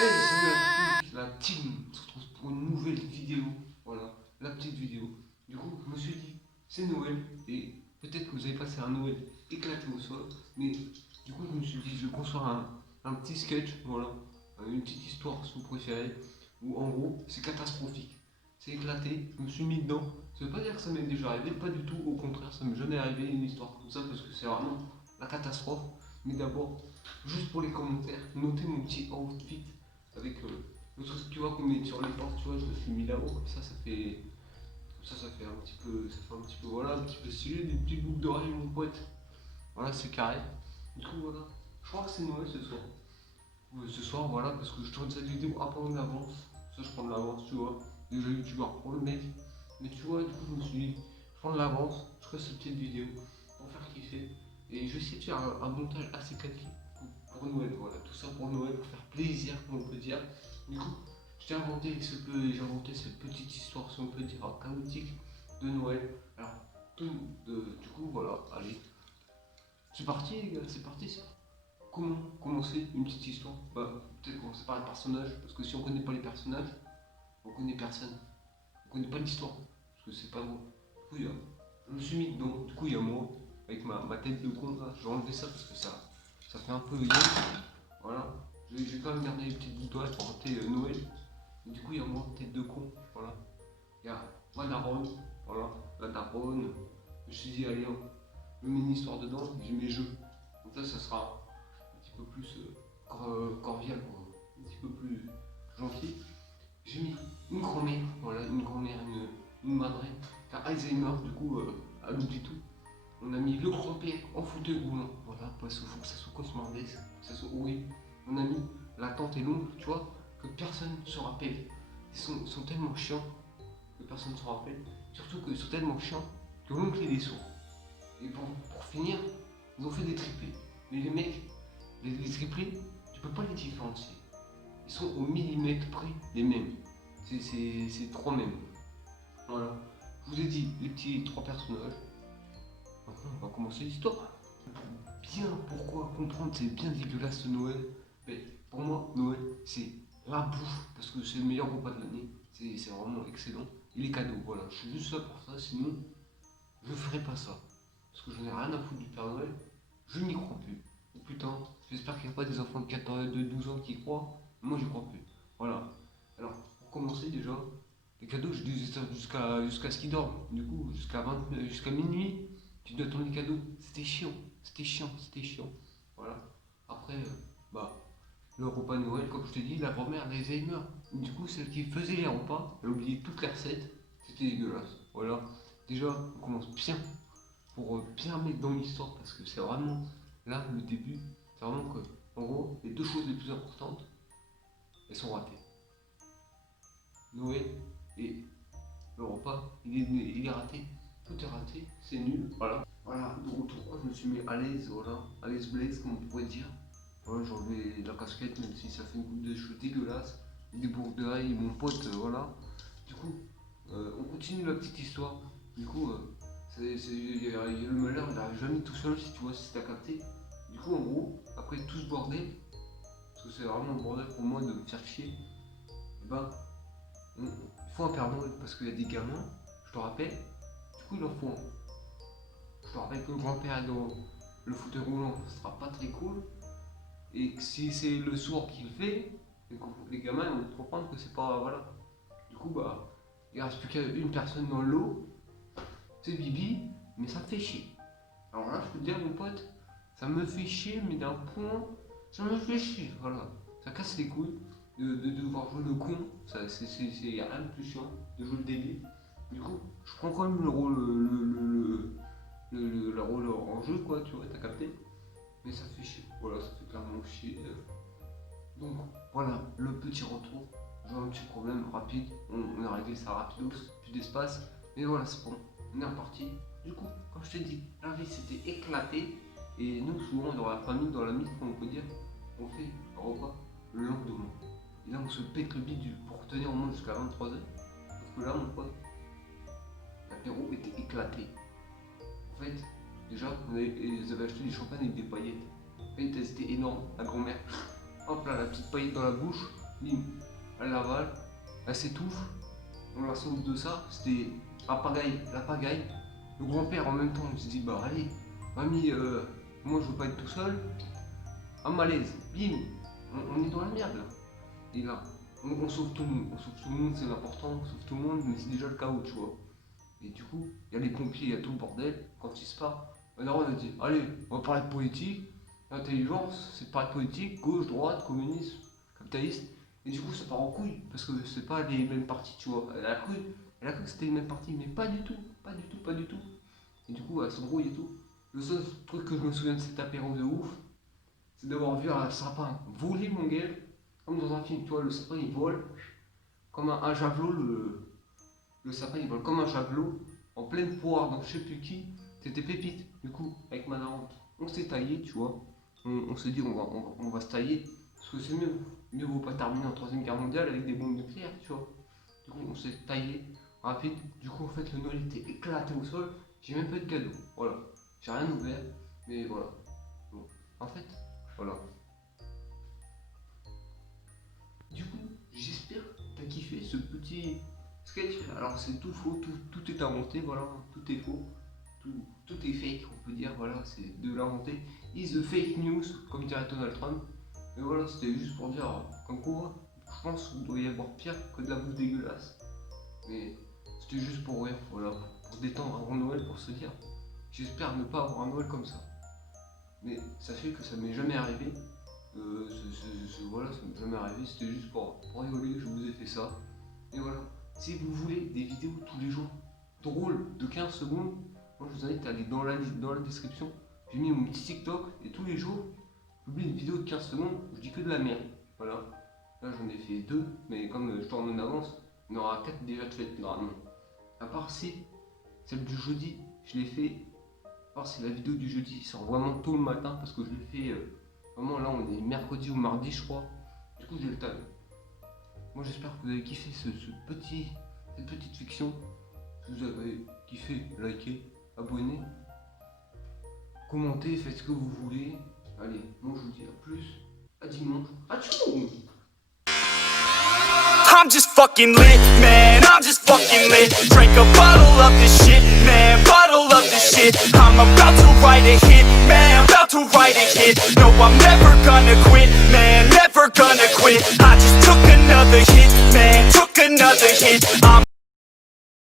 Hey, salut à tous, la team on se retrouve pour une nouvelle vidéo. Voilà, la petite vidéo. Du coup, je me suis dit, c'est Noël et peut-être que vous avez passé un Noël éclaté au sol, mais du coup, je me suis dit, je vais construire un petit sketch, voilà, une petite histoire si vous préférez, où en gros, c'est catastrophique. C'est éclaté, je me suis mis dedans. Ça veut pas dire que ça m'est déjà arrivé, pas du tout, au contraire, ça m'est jamais arrivé une histoire comme ça parce que c'est vraiment la catastrophe. Mais d'abord, juste pour les commentaires, notez mon petit outfit avec le truc tu vois qu'on met sur les portes, tu vois, je me suis mis là-haut, comme ça fait un petit peu, ça fait un petit peu, voilà, un petit peu stylé, des petites boucles d'oreilles mon pote. Voilà, c'est carré. Du coup voilà, je crois que c'est Noël ce soir. Ce soir voilà, parce que je tourne cette vidéo à prendre d'avance. Ça je prends de l'avance, tu vois. Déjà youtubeur pro le mec. Mais tu vois, du coup je me suis dit, je prends de l'avance, je ferai cette petite vidéo pour faire kiffer. Et je vais essayer de faire un montage assez quali pour Noël, voilà, tout ça pour Noël, pour faire plaisir, comme on peut dire. Du coup, j'ai inventé cette petite histoire, si on peut dire, chaotique de Noël. Alors, du coup, voilà, allez, c'est parti les gars, c'est parti ça. Comment commencer une petite histoire? Bah, peut-être commencer par les personnages, parce que si on connaît pas les personnages, on connaît personne. On connaît pas l'histoire, parce que c'est pas drôle. Du coup, je me suis mis dedans, du coup, il y a moi, avec ma tête de con là, je vais enlever ça parce que ça fait un peu yeux. Voilà. J'ai quand même gardé les petites boucles d'oreilles pour hanter Noël. Et du coup, il y a moi, tête de con. Voilà. Il y a ma daronne. Voilà. La daronne. Je me suis dit, allez, je mets une histoire dedans, j'ai mes jeux. Donc là, ça sera un petit peu plus cordial, quoi. Un petit peu plus gentil. J'ai mis une grand-mère, voilà, une grand-mère, une madre, qui a Alzheimer, du coup, elle oublie tout. On a mis le grand-père en fauteuil roulant, voilà, parce qu'il faut que ça soit cauchemardesque, que ça soit horrible. On a mis la tente est longue, tu vois, que personne ne se rappelle. Ils sont tellement chiants que personne ne se rappelle. Surtout qu'ils sont tellement chiants que l'oncle il est sourd. Et pour finir, ils ont fait des triplés. Mais les mecs, les triplés, tu peux pas les différencier. Ils sont au millimètre près les mêmes. C'est trois mêmes. Voilà. Je vous ai dit les petits trois personnages. Maintenant, on va commencer l'histoire. Bien, pourquoi comprendre, c'est bien dégueulasse ce Noël. Mais pour moi, Noël, c'est la bouffe, parce que c'est le meilleur repas de l'année. C'est vraiment excellent. Et les cadeaux, voilà. Je suis juste là pour ça, sinon, je ferai pas ça. Parce que je n'ai rien à foutre du Père Noël. Je n'y crois plus. Oh putain, j'espère qu'il n'y a pas des enfants de 12 ans qui y croient. Moi, j'y crois plus. Voilà. Alors, pour commencer déjà, les cadeaux, je dis jusqu'à ce qu'ils dorment. Du coup, jusqu'à minuit, tu dois attendre les cadeaux. C'était chiant. Voilà. Après, bah, le repas de Noël, comme je te dis, la grand-mère d'Alzheimer. Du coup, celle qui faisait les repas, elle a oublié toutes les recettes. C'était dégueulasse. Voilà. Déjà, on commence bien pour bien mettre dans l'histoire parce que c'est vraiment là le début. C'est vraiment que, en gros, les deux choses les plus importantes, elles sont ratées. Noël et le repas, il est raté. Tout est raté, c'est nul. Voilà. Voilà, de retour, je me suis mis à l'aise, voilà. À l'aise blaze, comme on pourrait dire. Voilà, j'ai enlevé la casquette, même si ça fait une coupe de cheveux dégueulasse. Des boucles d'oreilles, mon pote, voilà. Du coup, on continue la petite histoire. Du coup, le malheur, il n'arrive jamais tout seul, si tu vois, si t'as capté. Du coup, en gros, après tout ce bordel, parce que c'est vraiment un bordel pour moi de me faire chier, et ben, il faut un Père Noël parce qu'il y a des gamins, je te rappelle, du coup, il en faut un. Je te rappelle que le grand-père est dans le fauteuil roulant, ce sera pas très cool. Et que si c'est le sourd qui le fait, les gamins ils vont comprendre que c'est pas. Voilà. Du coup, bah, il reste plus qu'une personne dans l'eau, c'est Bibi, mais ça me fait chier. Alors là, je peux te dire, mon pote, ça me fait chier, mais d'un point, ça me fait chier. Voilà. Ça casse les couilles de devoir jouer le con. Y a rien de plus chiant de jouer le débile. Du coup, je prends quand même le rôle, le rôle en jeu, quoi, tu vois, t'as capté. Mais ça fait chier. Voilà, ça fait clairement chier. Donc voilà, le petit retour. J'ai un petit problème rapide. On a réglé ça rapidos, plus d'espace. Mais voilà, c'est bon. On est reparti. Du coup, comme je t'ai dit, la vie s'était éclatée. Et nous, souvent, dans la famille, dans la mythe, comme on peut dire, on fait un repas le lendemain. Et là, on se pète le bidule pour tenir au moins jusqu'à 23h. Parce que là, mon pote, l'apéro était éclaté. En fait, déjà, ils avaient acheté des champagnes avec des paillettes. Les paillettes, elles étaient énormes. La grand-mère, hop là, la petite paillette dans la bouche. bim, elle l'avale, elle s'étouffe, on la sauve de ça, c'était la pagaille. Le grand-père en même temps, il se dit bah allez, mamie, moi je veux pas être tout seul, un malaise, bim, on est dans la merde là. Et là, on sauve tout le monde, c'est l'important, on sauve tout le monde, mais c'est déjà le chaos, tu vois. Et du coup, il y a les pompiers, il y a tout le bordel, quand il se part, alors on a dit, allez, on va parler de politique, l'intelligence, c'est de parler de politique, gauche, droite, communiste, capitaliste, et du coup ça part en couille, parce que c'est pas les mêmes partis, tu vois. Elle a cru que c'était les mêmes partis, mais pas du tout. Et du coup, elle s'embrouille et tout. Le seul truc que je me souviens de cet apéro de ouf, c'est d'avoir vu un sapin voler mon gueule, comme dans un film, tu vois, le sapin il vole, comme un javelot, le sapin il vole comme un javelot, en pleine poire, donc je sais plus qui, c'était Pépite. Du coup, avec ma daronne, on s'est taillé, tu vois, on s'est dit on va se tailler, parce que c'est mieux vaut pas terminer en 3ème guerre mondiale avec des bombes nucléaires, tu vois. Du coup, on s'est taillé rapide, du coup en fait le Noël était éclaté au sol, j'ai même pas eu de cadeau, voilà, j'ai rien ouvert, mais voilà. Bon. En fait, voilà. Du coup, j'espère que t'as kiffé ce petit sketch. Alors c'est tout faux, tout est inventé, voilà, tout est faux, tout est fake, on peut dire, voilà, c'est de l'inventer. Is the fake news, comme dirait Donald Trump. Et voilà, c'était juste pour dire, comme quoi, je pense qu'il doit y avoir pire que de la bouffe dégueulasse. Mais c'était juste pour rire, voilà, pour se détendre avant Noël, pour se dire, j'espère ne pas avoir un Noël comme ça. Mais sachez que ça m'est jamais arrivé. Voilà, ça m'est jamais arrivé, c'était juste pour rigoler, je vous ai fait ça. Et voilà, si vous voulez des vidéos tous les jours, drôles, de 15 secondes, moi je vous invite à aller dans la description. J'ai mis mon petit TikTok et tous les jours, je publie une vidéo de 15 secondes, je dis que de la merde. Voilà, là j'en ai fait 2, mais comme je tourne en avance, il y en aura 4 déjà de faites normalement. À part si, celle du jeudi, je l'ai fait. À part si la vidéo du jeudi sort vraiment tôt le matin, parce que je l'ai fait vraiment là, on est mercredi ou mardi, je crois. Du coup, j'ai le temps. Moi, j'espère que vous avez kiffé cette petite fiction. Si vous avez kiffé, likez, abonnez, commentez, faites ce que vous voulez. Allez, moi je vous dis à plus. À dimanche. Atchou! I'm just fucking lit, man, I'm just fucking lit. Drink a bottle of this shit, man, bottle of this shit. I'm about to write a hit, man, about to write a hit. No, I'm never gonna quit, man, never gonna quit. I just took another hit, man, took another hit.